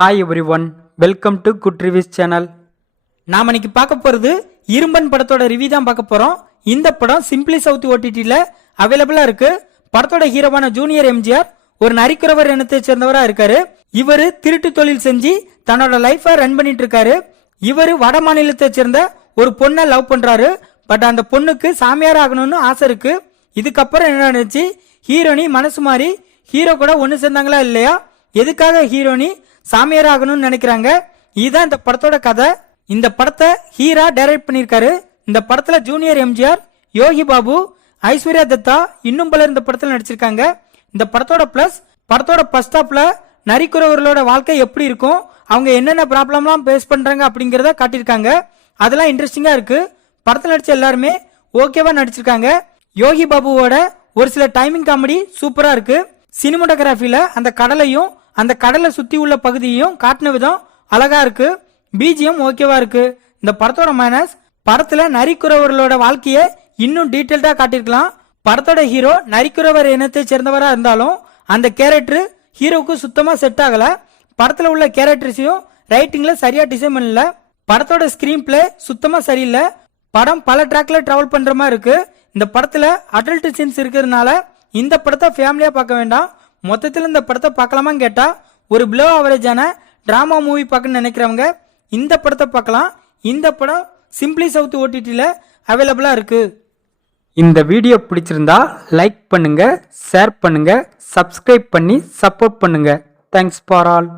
Hi everyone welcome to good reviews channel நாம இன்னைக்கு பார்க்க போகிறது இரும்பன் படத்தோட ரிவ்யூ தான் பார்க்க போகிறோம் இந்த படம் சிம்பிளி சவுத் ஓடிடியில் அவைலபிளாக இருக்கு. படத்தோட ஹீரோவான ஜூனியர் எம்ஜிஆர் ஒரு நரிக்குறவர் இனத்தை சேர்ந்தவராக இருக்காரு. இவர் திருட்டு தொழில் செஞ்சு தன்னோட லைஃபை ரன் பண்ணிட்டு இருக்காரு. இவர் வட மாநிலத்தை சேர்ந்த ஒரு பொண்ணை லவ் பண்ணுறாரு பட் அந்த பொண்ணுக்கு சாமியார் ஆகணும்னு ஆசை இருக்கு. இதுக்கப்புறம் என்ன நினச்சி ஹீரோனி மனசு மாறி ஹீரோ கூட ஒன்று சேர்ந்தாங்களா இல்லையா? எதுக்காக ஹீரோனி சாமியார் ஆகணும்னு நினைக்கிறாங்க. இதுதான் இந்த படத்தோட கதை. இந்த படத்தை ஹீரா டைரக்ட் பண்ணியிருக்காரு. இந்த படத்துல ஜூனியர் எம்ஜிஆர் யோகி பாபு ஐஸ்வர்யா தத்தா இன்னும் பலர் இந்த படத்துல நடிச்சிருக்காங்க. இந்த படத்தோட பிளஸ் படத்தோட ஃபர்ஸ்ட் ஹாப்ல நரிக்குறவர்களோட வாழ்க்கை எப்படி இருக்கும்? அவங்க என்னென்ன ப்ராப்ளம்லாம் ஃபேஸ் பண்றாங்க அப்படிங்கிறத காட்டியிருக்காங்க. அதெல்லாம் இன்ட்ரெஸ்டிங்கா இருக்கு. படத்தில் நடிச்ச எல்லாருமே ஓகேவா நடிச்சிருக்காங்க. யோகி பாபுவோட ஒரு சில டைமிங் காமெடி சூப்பரா இருக்கு. சினிமோட்டோகிராஃபில அந்த கடலையும் அந்த கடலை சுத்தி உள்ள பகுதியையும் காட்டின விதம் அழகா இருக்கு. பிஜிஎம் ஓகேவா இருக்கு. இந்த படத்தோட மைனஸ் படத்துல நரிக்குறவர்களோட வாழ்க்கையை இன்னும் டீட்டெயில்டா காட்டியிருக்கலாம். படத்தோட ஹீரோ நரிக்குறவர் இனத்தை சேர்ந்தவரா இருந்தாலும் அந்த கேரக்டர் ஹீரோவுக்கு சுத்தமா செட் ஆகல. படத்துல உள்ள கேரக்டர்ஸையும் ரைட்டிங்ல சரியா டிசைன் பண்ணல. படத்தோட ஸ்கிரீன் பிளே சுத்தமா சரியில்லை. படம் பல ட்ராக்ல டிராவல் பண்ற மாதிரி இருக்கு. இந்த படத்துல அடல்ட் சீன்ஸ் இருக்கிறதுனால இந்த படத்தை ஃபேமிலியா பார்க்க வேண்டாம். மொத்தத்தில் இந்த படத்தை பார்க்கலாமான்னு கேட்டால் ஒரு பிலோ அவரேஜான ட்ராமா மூவி பார்க்கணும்னு நினைக்கிறவங்க இந்த படத்தை பார்க்கலாம். இந்த படம் சிம்பிளி சவுத் ஓடிடியில் அவைலபிளாக இருக்குது இந்த வீடியோ பிடிச்சிருந்தா லைக் பண்ணுங்கள் ஷேர் பண்ணுங்கள் சப்ஸ்கிரைப் பண்ணி சப்போர்ட் பண்ணுங்கள் தேங்க்ஸ் ஃபார் ஆல்